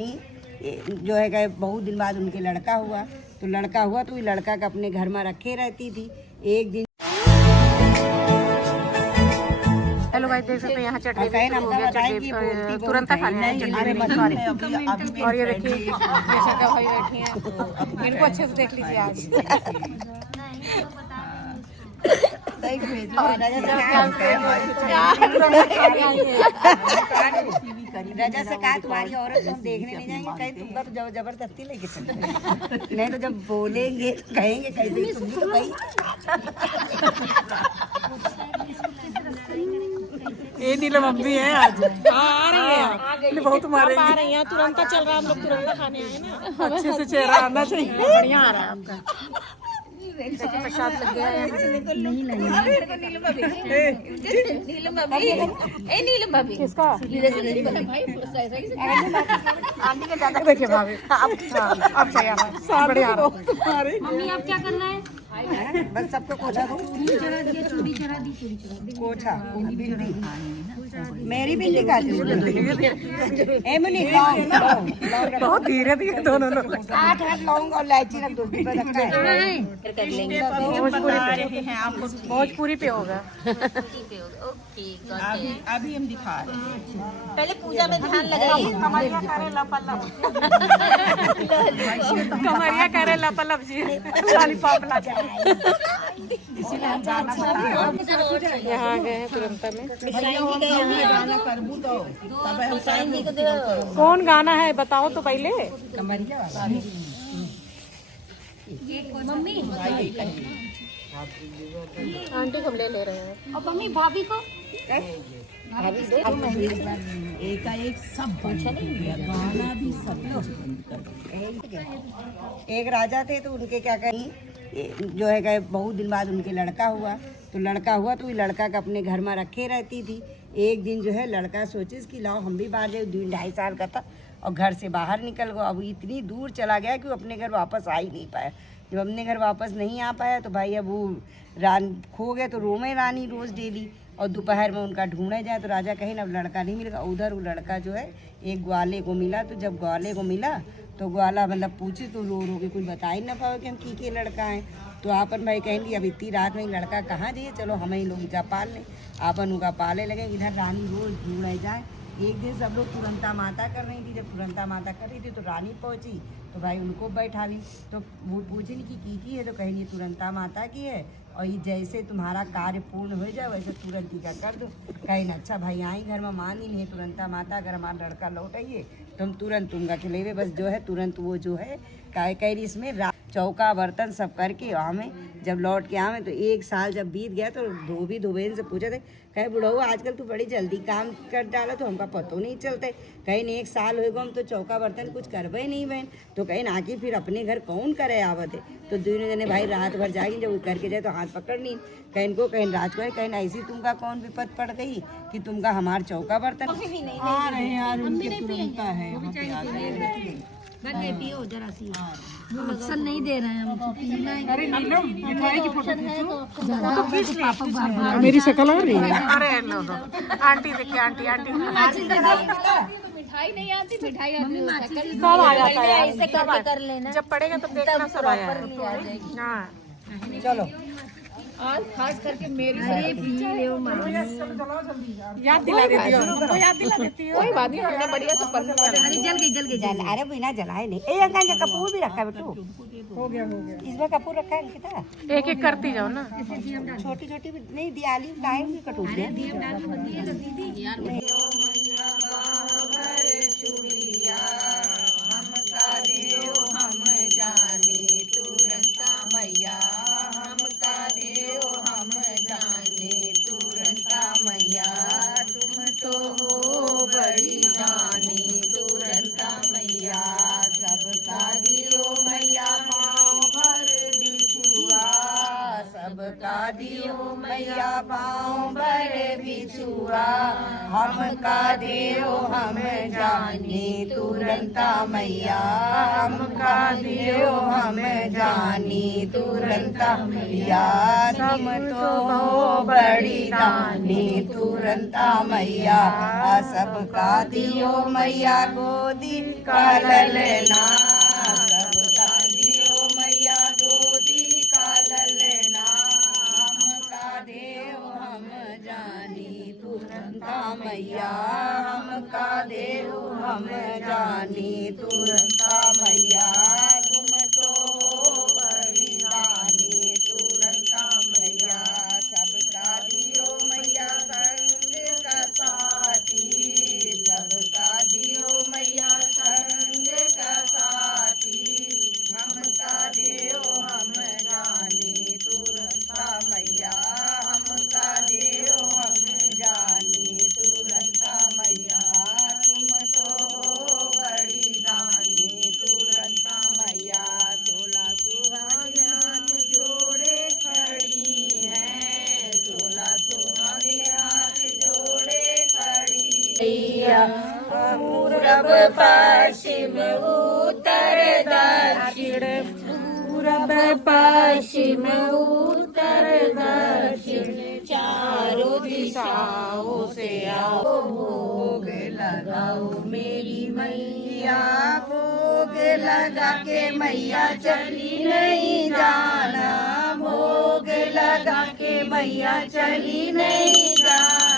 जो है कि बहुत दिन बाद उनके लड़का हुआ, तो लड़का हुआ तो लड़का का अपने घर में रखे रहती थी। एक दिन हेलो गाइस, देख सकते हैं यहाँ चटनी हो गया, चटनी तुरंत खाने हैं चटनी। और ये देखिए जैसा भाई बैठी हैं, इनको अच्छे से देख लीजिए आज। रजा से कहा तुम्हारी औरत तुम देखने नहीं जाएंगे, कहीं तुमका तो जबरदस्ती लेके चले, नहीं तो जब बोलेंगे तो कहेंगे कैसे तुम तो भाई। ये नीलम मम्मी है आज आ रही है, बहुत मारे आ रही हैं, तुरंत चल रहा है, हम लोग तुरंत खाने आए ना। अच्छे से चेहरा आना चाहिए, बढ़िया आ रहा है आपका। देखिए प्रसाद लग गया है। नीलम भाभी किसका? आंटी के ज्यादा देखिए भाभी अब सही आ रहा है, बढ़िया आ रहा है। मम्मी आप क्या करना है? बस सबको कोठा दो, कोठा भिंडी, मेरी भिंडी काट बहुत धीरे धीरे दोनों लोग 8 लौंग और इलायची रख दो। भोजपुरी पे होगा। अभी हम दिखा रहे हैं। पहले पूजा में ध्यान लगाइए। कमरिया करे लपलप जी, लॉलीपॉप ला जाए। यहाँ गए हैं तुरंत में। कौन गाना है बताओ तो पहले। मम्मी आंटी को ले रहे हैं। और मम्मी भाभी को एक सब गाना भी सब एक राजा थे, तो उनके क्या कहीं जो है कि बहुत दिन बाद उनके लड़का हुआ, तो लड़का हुआ तो लड़का का अपने घर में रखे रहती थी। एक दिन जो है लड़का सोचे कि लाओ हम भी बाहर जाए, 2-2.5 साल का था और घर से बाहर निकल गया। अब इतनी दूर चला गया कि वो अपने घर वापस आ ही नहीं पाया। जब अपने घर वापस नहीं आ पाया तो भाई अब वो खो गए, तो रोमे रानी रोज़ डेली, और दोपहर में उनका ढूंढे जाए तो राजा कहे ना, अब लड़का नहीं मिलेगा। उधर वो लड़का जो है एक ग्वाले को मिला, तो जब ग्वाले को मिला तो ग्वाला मतलब पूछे तो रो रो के कुछ बता ही ना पाओ कि हम की लड़का हैं। तो आपन भाई कहेंगे अब इतनी रात में लड़का कहाँ जाइए, चलो हम ही लोग जा पाल लें। आपन उनका पाले लगे, इधर रानी रोज ढूंढे जाए। एक दिन सब लोग तुरंता माता कर रही थी, जब तुरंता माता कर रही थी तो रानी पहुंची, तो भाई उनको बैठा ली। तो वो पूछे नहीं की है, तो कहेंगे तुरंता माता की है, और ये जैसे तुम्हारा कार्य पूर्ण हो जाए वैसे तुरंत ही का कर दो। कहीं अच्छा भाई आई घर में मान ही नहीं, तुरंता माता अगर हमारा लड़का लौट आइए तो हम तुरंत तुमका खिलेवे। बस जो है तुरंत वो जो है कह रही इसमें चौका बर्तन सब करके आमे, जब लौट के आवे तो 1 साल जब बीत गया तो धोबी धोबेन से पूछे थे, कहे बुढ़ऊ आजकल तू बड़ी जल्दी काम कर डाला, तो हमका पतो नहीं चलते। कहीं नहीं 1 साल हो गया हम तो चौका बर्तन कुछ करवे नहीं बहन, तो कहीं ना कि फिर अपने घर कौन करे आवत है। तो दोनों जने भाई रात भर जाएगी, जब वो करके जाए तो हाथ पकड़नी, कहीं को कहीं राज को कहीं ऐसी तुमका कौन विपद पड़ गई कि तुमका हमार चौका बर्तन आ रहे हैं यार, उनके तुरंत है। पियो जरा सी, अक्सर नहीं दे रहे हैं हम। अरे नीलम मिठाई की फोटो खींचो, मेरी शक्ल आ रही है। अरे लो आंटी देखिए, आंटी मिठाई नहीं आती, मिठाई आती सब आ जाता है ऐसे करके कर लेना, जब पड़ेगा तब देखना सब आया है। हाँ चलो और खास करके मेरी याद दिला देती हो, हमको याद दिला देती हो। कोई बात नहीं, हमने बढ़िया से पढ़ जल गई। अरे बिना जलाए नहीं। ए अंकल कपूर भी रखा है बेटू, हो गया इसमें कपूर रखा है कितना, एक एक करती जाओ ना। छोटी छोटी नहीं दियाली लाए भी कटोरी दियो मैया पाँव भर बिछुआ। हुआ, हमका देओ हम जाने तुरंता मैया, हमका देओ हम जाने तुरंता मैया, तुम तो हो बड़ी दानी तुरंता मैया, सबका दियो मैया गोदी का ललना, सबका दियो मैया गोदी का ललना, हमका देओ हम जानी तुरंता मैया, हमका देओ हम जानी तुरंता मैया, तुम तो बड़ी दानी तुरंता मैया, सबका दियो मैया संग का साथी, सबका दियो मैया संग का साथी, हमका देओ हम जानी तुरंता मैया, हमका देओ हम जानी तुरंता मैया, तुम तो बड़ी दानी तुरंता मैया, 16 सुहागिन जोड़े खड़ी हैं, 16 सुहागिन जोड़े खड़ी हैया, पूरब पश्चिम उत्तर दक्षिण, पूरब पश्चिम उत्तर दक्षिण, चारों दिशाओं से आओ, भोग लगाओ मेरी मैया, भोग लगा के मैया चली नहीं जाना, भोग लगा के मैया चली नहीं जाना,